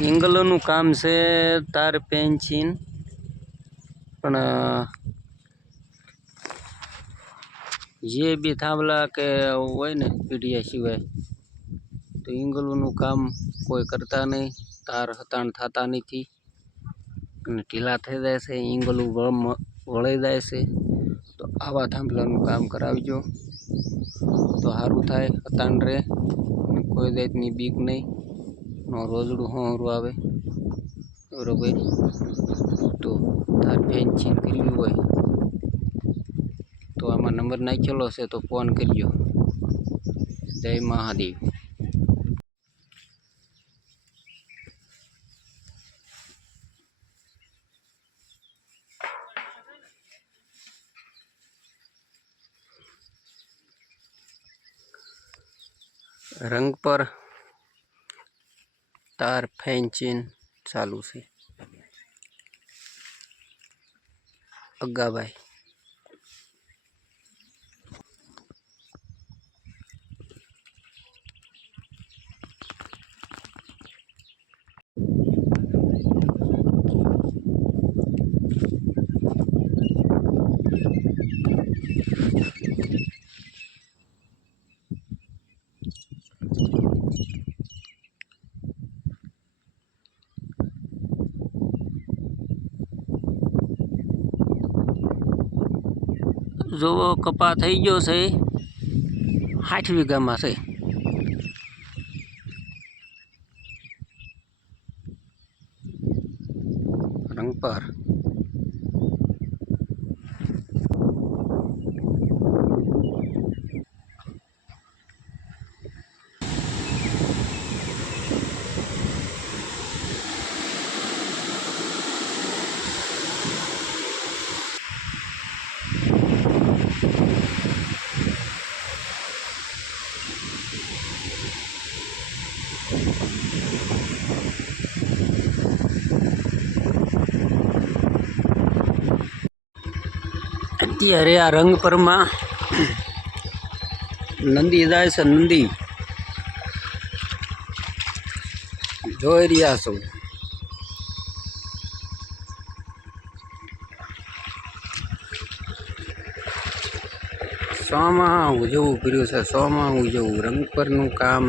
એંગલોનું કામ છે તાર પેન્ચિન પણ જે બી થાંભલા કે હોય ને પીડિયા સિવાય, તો એંગલોનું કામ કોઈ કરતા નહીં. તાર હતાણ થતા નથી. અને ઢીલા થઈ જાય છે એંગલું વળ- જાય છે. તો આવા થાંભલાનું કામ કરાવજો. તો સારું થાય, હતાણ રહે. કોઈ જાતની બીક નહીં. નો રોજડું હોરું આવે બરોબર તો તાર પેન્સિલ કરવી હોય તો આમાં નંબર નાખેલો છે તો ફોન કરજો જય મહાદેવ રંગ પર તાર ફેન્ચિંગ ચાલુ છે. અગ્ગાભાઈ જોવો કપા થઈ ગયો છે સાઠ વીઘામાં છે રંગ પર અત્યારે આ રંગ પરમાં નંદી જાય છે, નંદી. જોઈ રહ્યા છો. સોમાં ઉજવું કર્યું છે, સોમાં ઉજવું. રંગ પરનું કામ